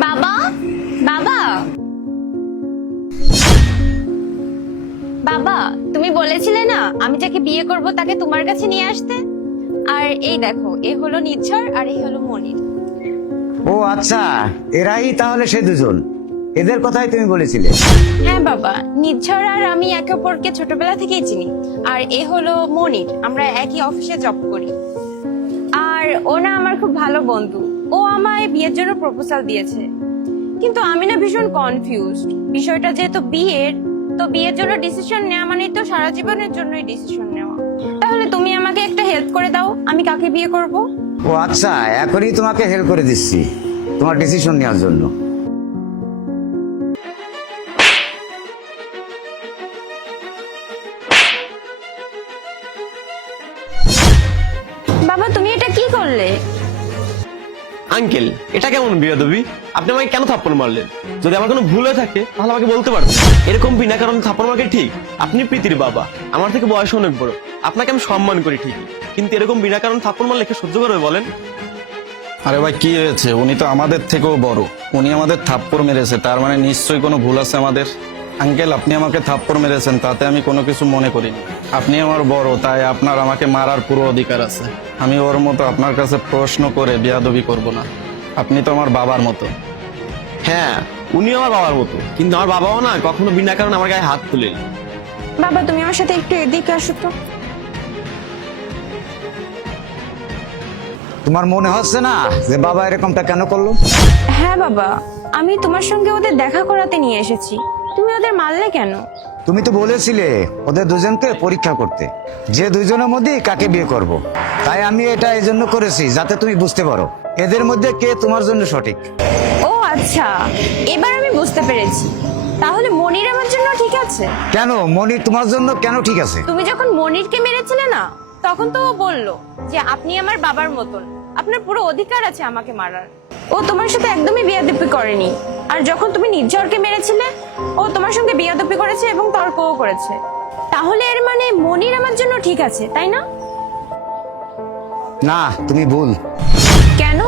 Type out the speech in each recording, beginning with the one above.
বাবা, বাবা, বাবা, তুমি বলেছিলে না আমি যাকে বিয়ে করব তাকে তোমার কাছে নিয়ে আসতে। আর এই দেখো, এ হলো নির্ঝর আর এই হলো মনির। ও আচ্ছা, এরাই তাহলে সে দুজন। এদের কথাই তুমি বলেছিলে। হ্যাঁ বাবা, নির্ঝর আর আমি একে অপরকে ছোটবেলা থেকেই চিনি। আর এ হলো মনির, আমরা একই অফিসে জব করি। আর ও না আমার খুব ভালো বন্ধু। ও আমায় বিয়ের জন্য প্রপোজাল দিয়েছে, কিন্তু আমি না ভীষণ কনফিউজড। বিষয়টা যেহেতু বিয়ের, তো বিয়ের জন্য ডিসিশন নেওয়া মানে তো সারা জীবনের জন্যই ডিসিশন নেওয়া। তাহলে তুমি আমাকে একটা হেল্প করে দাও, আমি কাকে বিয়ে করব? ও আচ্ছা, এখনই তোমাকে হেল্প করে দিচ্ছি তোমার ডিসিশন নেওয়ার জন্য। বাবা, তুমি এটা কি করলে? আঙ্কেল, এটা কেমন বিয়াদবি? আপনি আমাকে কেন থাপ্পড় মারলেন? যদি আমার কোনো ভুল হয়ে থাকে তাহলে আমাকে বলতে পারবেন। এরকম বিনা কারণে থাপ্পড় মারকে ঠিক? আপনি প্রীতির বাবা, আমার থেকে বয়স অনেক বড়, আপনাকে আমি সম্মান করি ঠিকই, কিন্তু এরকম বিনা কারণে থাপ্পড় মারলে কে সহ্য করবে বলেন? আরে ভাই, কি হয়েছে? উনি তো আমাদের থেকেও বড়, উনি আমাদের থাপ্পড় মেরেছে, তার মানে নিশ্চয়ই কোনো ভুল আছে আমাদের। আঙ্কেল, আপনি আমাকে থাপ্পড় মেরেছেন, তাতে আমি কোনো কিছু মনে করিনি। আপনি আমার বড়, তাই আপনার আমাকে মারার পুরো অধিকার আছে। আমি ওর মতো আপনার কাছে প্রশ্ন করে বেয়াদবি করব না। আপনি তো আমার বাবার মতো। হ্যাঁ, উনি আমার বাবার মতো, কিন্তু আমার বাবাও না কখনো বিনা কারণে আমার গায়ে হাত তুলেনি। বাবা, তুমি আমার সাথে একটু এদিকে আসো তো। তোমার মনে হচ্ছে না যে বাবা এরকমটা কেন করলো? হ্যাঁ বাবা, আমি তোমার সঙ্গে ওদের দেখা করাতে নিয়ে এসেছি, তুমি ওদের মারলে কেন? তুমি তো বলেছিলে ওদের দুজনকে পরীক্ষা করতে, যে দুজনের মধ্যে কাকে বিয়ে করব। তাই আমি এটা এই জন্য করেছি যাতে তুমি বুঝতে পারো এদের মধ্যে কে তোমার জন্য সঠিক। ও আচ্ছা, এবার আমি বুঝতে পেরেছি। তাহলে মনির আমার জন্য ঠিক আছে? কেন মনি তোমার জন্য কেন ঠিক আছে? তুমি যখন মনিরকে মেরেছিলে না, তখন তো ও বললো যে আপনি আমার বাবার মতন, আপনার পুরো অধিকার আছে আমাকে মারার। ও তোমার সাথে একদমই বিয়াদবি করেনি। আর যখন তুমি নির্ঝরকে মেরেছিলে, ও তোমার সঙ্গে বিয়াদবি করেছে এবং তর্কও করেছে। তাহলে এর মানে মনির আমার জন্য ঠিক আছে, তাই না? না, তুমি ভুল। কেন?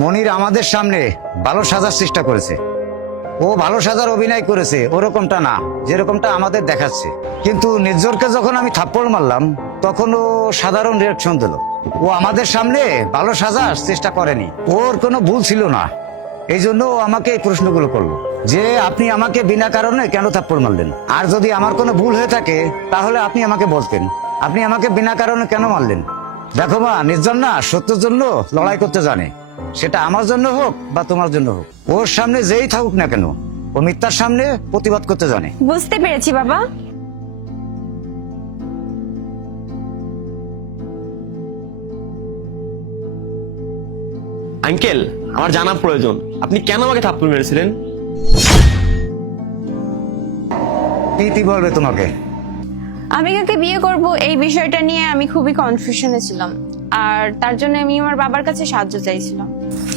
মনির আমাদের সামনে ভালো সাজার চেষ্টা করেছে। ও ভালো সাজার অভিনয় করেছে, ওরকমটা না যেরকমটা আমাদের দেখাচ্ছে। কিন্তু নির্ঝরকে যখন আমি থাপ্পড় মারলাম, তখন ও সাধারণ রিয়াকশন দিল। ও আমাদের সামনে ভালো সাজার চেষ্টা করেনি, ওর কোনো ভুল ছিল না। এই জন্য ও আমাকে এই প্রশ্নগুলো করলো যে আপনি আমাকে বিনা কারণে কেন থাপ্পড় মারলেন। আর যদি আমার কোনো ভুল হয়ে থাকে তাহলে আপনি আমাকে বলতেন, আপনি আমাকে বিনা কারণে কেন মারলেন। দেখো মা, নির্জন না সত্যের জন্য লড়াই করতে জানে, সেটা আমার জন্য হোক বা তোমার জন্য হোক। ওর সামনে যেই থাকুক না কেন, ও মিথ্যার সামনে প্রতিবাদ করতে জানে। বুঝতে পেরেছি বাবা। আঙ্কেল, আমার জানা প্রয়োজন, আপনি কেন আমাকে থাপ্পড় মেরেছিলেন? প্রীতি বলবে তোমাকে। আমি কাকে বিয়ে করব এই বিষয়টা নিয়ে আমি খুবই কনফিউশনে ছিলাম, আর তার জন্য আমি আমার বাবার কাছে সাহায্য চাইছিলাম।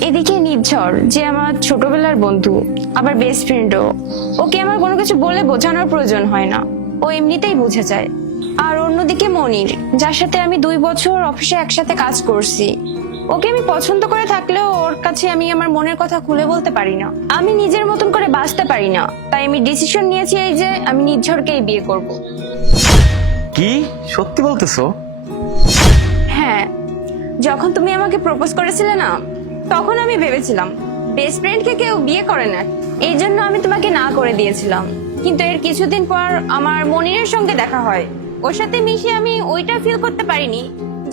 এদিকে নির্ঝর, যে আমার ছোটবেলার বন্ধু, আবার বেস্ট ফ্রেন্ডও, ওকে আমার কোনো কিছু বলে বোঝানোর প্রয়োজন হয় না, ও এমনিতেই বুঝে যায়। আর অন্যদিকে মনির, যার সাথে আমি 2 বছর অফিসে একসাথে কাজ করছি, ওকে আমি পছন্দ করে থাকলেও ওর কাছে আমি আমার মনের কথা খুলে বলতে পারি না। আমি নিজের মতন করে বাঁচতে পারি না, তাই আমি ডিসিশন নিয়েছি এই যে আমি নির্ঝরকেই বিয়ে করব। কি সত্যি বলতেছো? হ্যাঁ, যখন তুমি আমাকে প্রপোজ করেছিলে না, তখন আমি ভেবেছিলাম বেস্ট ফ্রেন্ডকে কেউ বিয়ে করে না, এই জন্য আমি তোমাকে না করে দিয়েছিলাম। কিন্তু এর কিছুদিন পর আমার মনিরের সঙ্গে দেখা হয়, ওর সাথে মিশে আমি ওইটা ফিল করতে পারিনি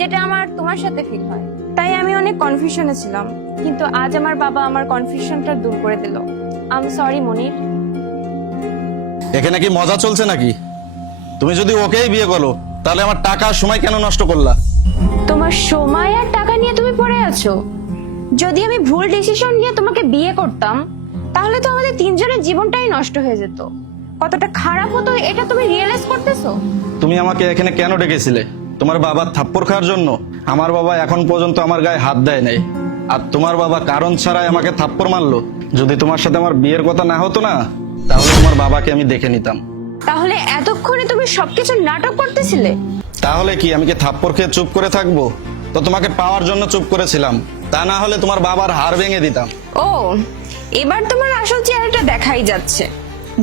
যেটা আমার তোমার সাথে ফিল হয়। তাই আমি অনেক কনফিউশনে ছিলাম, কিন্তু আজ আমার বাবা আমার কনফিউশনটা দূর করে দিল। আই এম সরি মনির। এখানে কি মজা চলছে নাকি? তুমি যদি ওকেই বিয়ে করো, তাহলে আমার টাকা সময় কেন নষ্ট করলা? তোমার সময় আর টাকা নিয়ে তুমি পড়ে আছো। যদি আমি ভুল ডিসিশন নিয়ে তোমাকে বিয়ে করতাম, তাহলে তো আমাদের 3 জনের জীবনটাই নষ্ট হয়ে যেত। কতটা খারাপ হতো এটা তুমি রিয়েলাইজ করতেছো? তুমি আমাকে এখানে কেন ডেকেছিলে? তোমার বাবার থাপ্পড় খাওয়ার জন্য? আমার বাবা এখন পর্যন্ত আমার গায়ে হাত দেয় নাই, আর তোমার বাবা কারণ ছাড়াই আমাকে থাপ্পড় মারলো। যদি তোমার সাথে আমার বিয়ের কথা না হতো না, তাহলে তোমার বাবাকে আমি দেখে নিতাম। তাহলে এতক্ষণে তুমি সবকিছু নাটক করতেছিলে? তাহলে কি আমি কি থাপ্পড় খেয়ে চুপ করে থাকবো? তো তোমাকে পাওয়ার জন্য চুপ করেছিলাম, তা না হলে তোমার বাবার হাড় ভেঙে দিতাম। ও, এবার তোমার আসল চেহারাটা দেখাই যাচ্ছে।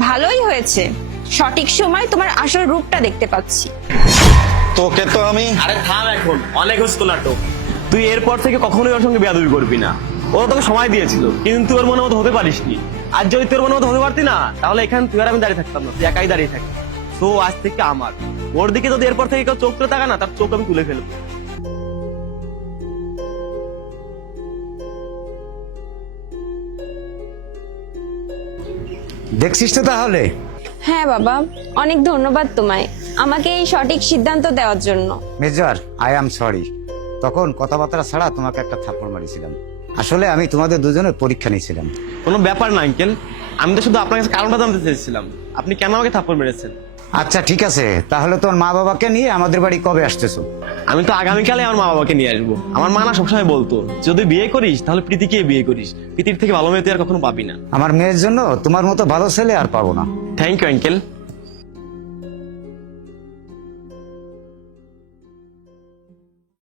ভালোই হয়েছে, সঠিক সময় তোমার আসল রূপটা দেখতে পাচ্ছি। তোকে তো আমি আরে থাম এখন, অনেক হচ্ছে তো নাটক। তুই এরপর থেকে কখনোই ওর সঙ্গে বেয়াদবি করবি না। ও তোকে সময় দিয়েছিল, কিন্তু ওর মনে মতো হতে পারিসনি। আর যদি তোর মনে মতো হতে পারতি না, তাহলে এখানে তুই আর আমি দাঁড়িয়ে থাকতাম না, তুই একাই দাঁড়িয়ে থাকতি। তো আজ থেকে আমার ওর দিকে যদি এরপর থেকে কেউ চোখ তুলে তাকা না, তার চোখ আমি তুলে ফেলবো। দেখছিস তো তাহলে? হ্যাঁ বাবা, অনেক ধন্যবাদ তোমায় আমাকে এই সঠিক সিদ্ধান্ত দেওয়ার জন্য। Major, I am sorry. তখন কথাবার্তা ছাড়া তোমাকে একটা থাপ্পড় মারিছিলাম। আসলে আমি তোমাদের দুজনের পরীক্ষা নিয়েছিলাম। কোনো ব্যাপার না আঙ্কেল, আমি তো শুধু আপনার কাছে কারণটা জানতে চেয়েছিলাম, আপনি কেন আমাকে থাপ্পড় মেরেছেন। আচ্ছা ঠিক আছে, তাহলে তোর মা বাবাকে নিয়ে আমাদের বাড়ি কবে আসতেছো? আমি তো আগামীকালে আমার মা বাবাকে নিয়ে আসবো। আমার মা না সবসময় বলতো, যদি বিয়ে করিস তাহলে প্রীতিকে বিয়ে করিস, প্রীতির থেকে ভালো মেয়ে তুই আর কখনো পাবি না। আমার মেয়ের জন্য তোমার মতো ভালো ছেলে আর পাবো না। Thank you uncle.